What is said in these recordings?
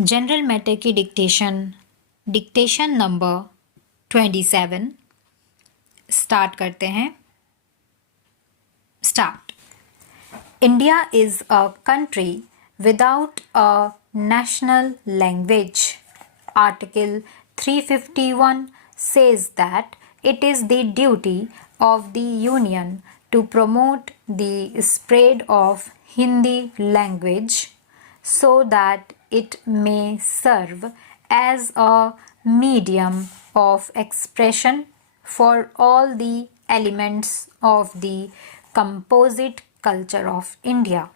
General matter की dictation number 27 start करते हैं। Start. India is a country without a national language. Article 351 says that it is the duty of the Union to promote the spread of Hindi language so that it may serve as a medium of expression for all the elements of the composite culture of India.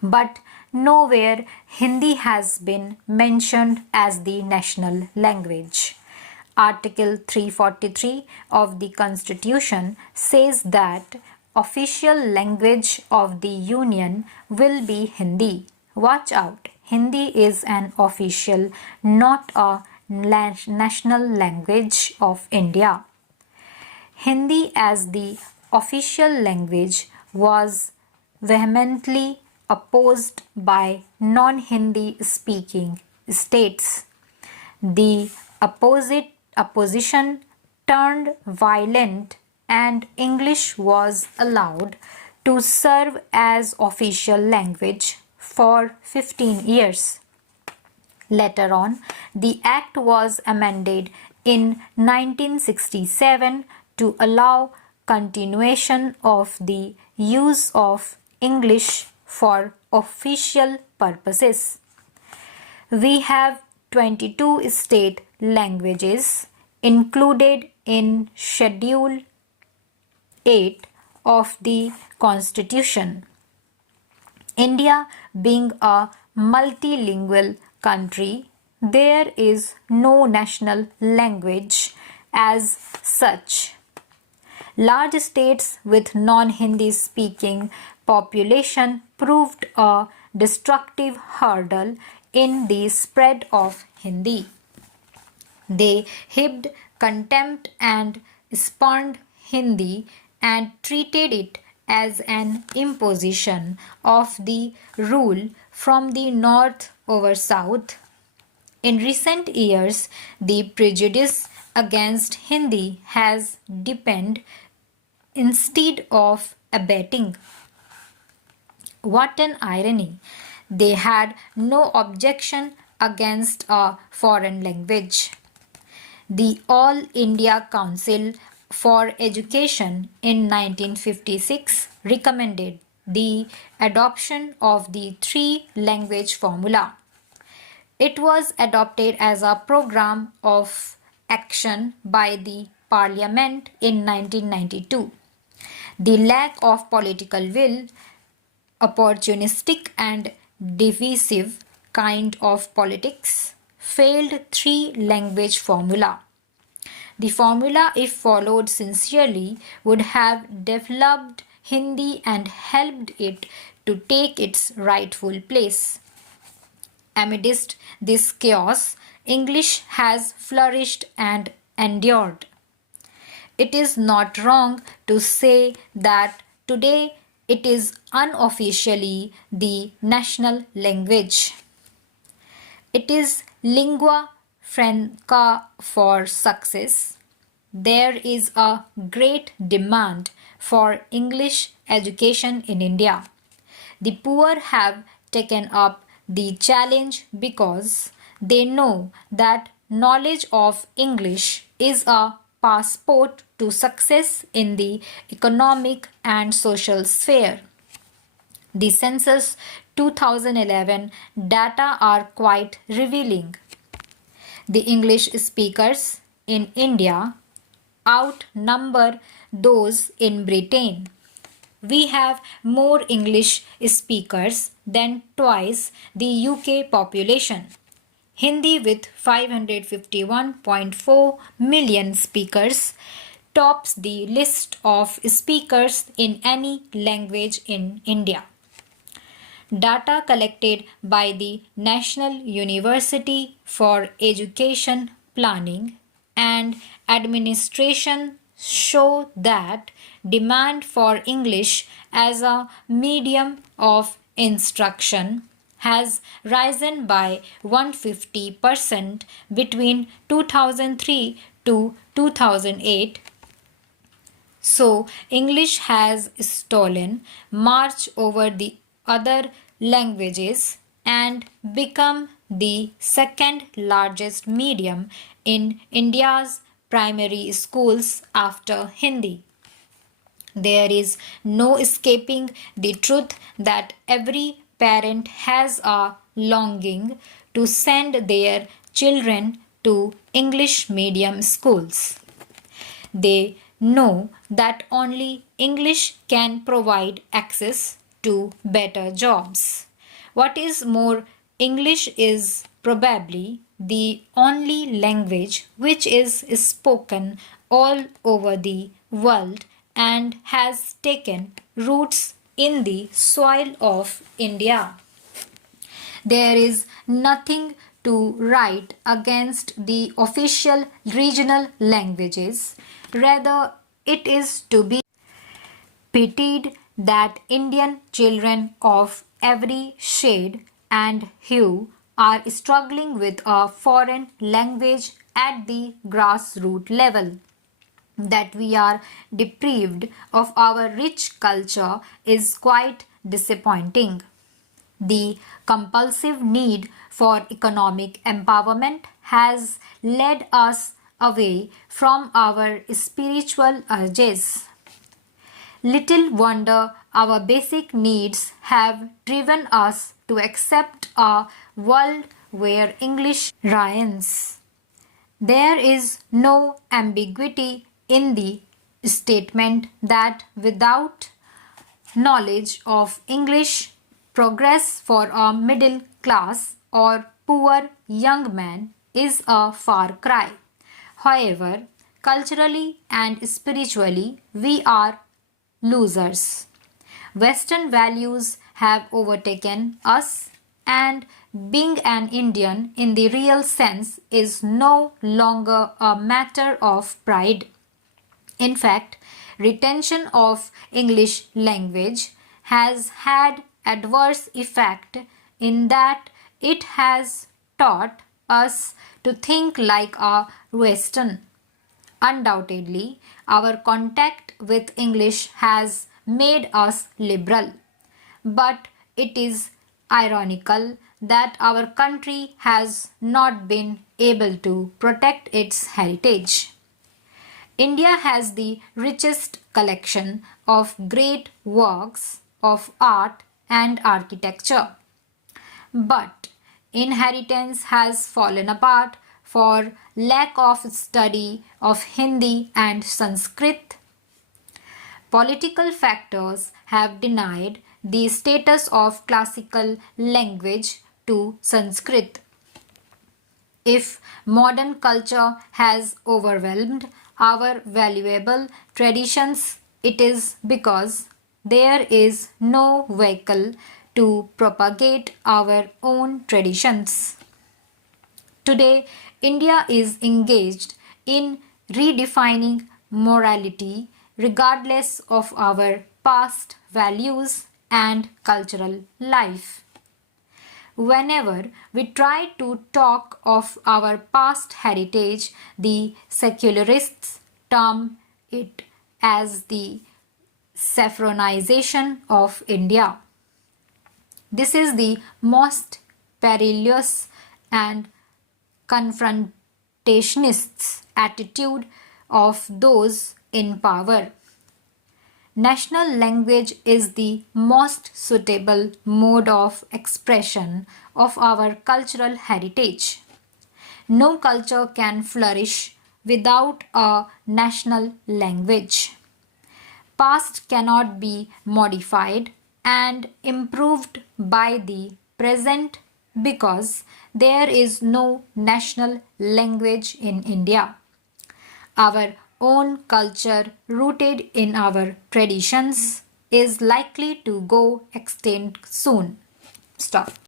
But nowhere Hindi has been mentioned as the national language. Article 343 of the Constitution says that official language of the Union will be Hindi. Watch out, Hindi is an official, not a national language of India. Hindi as the official language was vehemently opposed by non-Hindi speaking states. The opposition turned violent and English was allowed to serve as official language for 15 years. Later on, the act was amended in 1967 to allow continuation of the use of English for official purposes. We have 22 state languages included in Schedule 8 of the Constitution. India being a multilingual country, there is no national language as such. Large states with non-Hindi speaking population proved a destructive hurdle in the spread of Hindi. They heaped contempt and spurned Hindi and treated it as an imposition of the rule from the north over south. In recent years, the prejudice against Hindi has deepened instead of abating. What an irony! They had no objection against a foreign language. The All India Council for Education in 1956 recommended the adoption of the three-language formula. It was adopted as a program of action by the Parliament in 1992. The lack of political will, opportunistic and divisive kind of politics, failed three-language formula. The formula, if followed sincerely, would have developed Hindi and helped it to take its rightful place. Amidst this chaos, English has flourished and endured. It is not wrong to say that today it is unofficially the national language. It is lingua franca for success. There is a great demand for English education in India. The poor have taken up the challenge because they know that knowledge of English is a passport to success in the economic and social sphere. The census 2011 data are quite revealing. The English speakers in India outnumber those in Britain. We have more English speakers than twice the UK population. Hindi with 551.4 million speakers tops the list of speakers in any language in India. Data collected by the National University for Education Planning and Administration show that demand for English as a medium of instruction has risen by 150% between 2003 to 2008. So, English has stolen march over the other languages and become the second largest medium in India's primary schools after Hindi. There is no escaping the truth that every parent has a longing to send their children to English medium schools. They know that only English can provide access to better jobs. What is more, English is probably the only language which is spoken all over the world and has taken roots in the soil of India. There is nothing to write against the official regional languages. Rather, it is to be pitied that Indian children of every shade and hue are struggling with a foreign language at the grassroots level. That we are deprived of our rich culture is quite disappointing. The compulsive need for economic empowerment has led us away from our spiritual urges. Little wonder our basic needs have driven us to accept a world where English reigns. There is no ambiguity in the statement that without knowledge of English, progress for a middle class or poor young man is a far cry. However, culturally and spiritually, we are losers. Western values have overtaken us, and being an Indian in the real sense is no longer a matter of pride. In fact, retention of English language has had adverse effect in that it has taught us to think like a Western. Undoubtedly, our contact with English has made us liberal. But it is ironical that our country has not been able to protect its heritage. India has the richest collection of great works of art and architecture. But inheritance has fallen apart for lack of study of Hindi and Sanskrit. Political factors have denied the status of classical language to Sanskrit. If modern culture has overwhelmed our valuable traditions, it is because there is no vehicle to propagate our own traditions. Today, India is engaged in redefining morality regardless of our past values and cultural life. Whenever we try to talk of our past heritage, the secularists term it as the saffronization of India. This is the most perilous and confrontationist attitude of those in power. National language is the most suitable mode of expression of our cultural heritage. No culture can flourish without a national language. Past cannot be modified and improved by the present because there is no national language in India. Our own culture, rooted in our traditions, is likely to go extinct soon. Stop.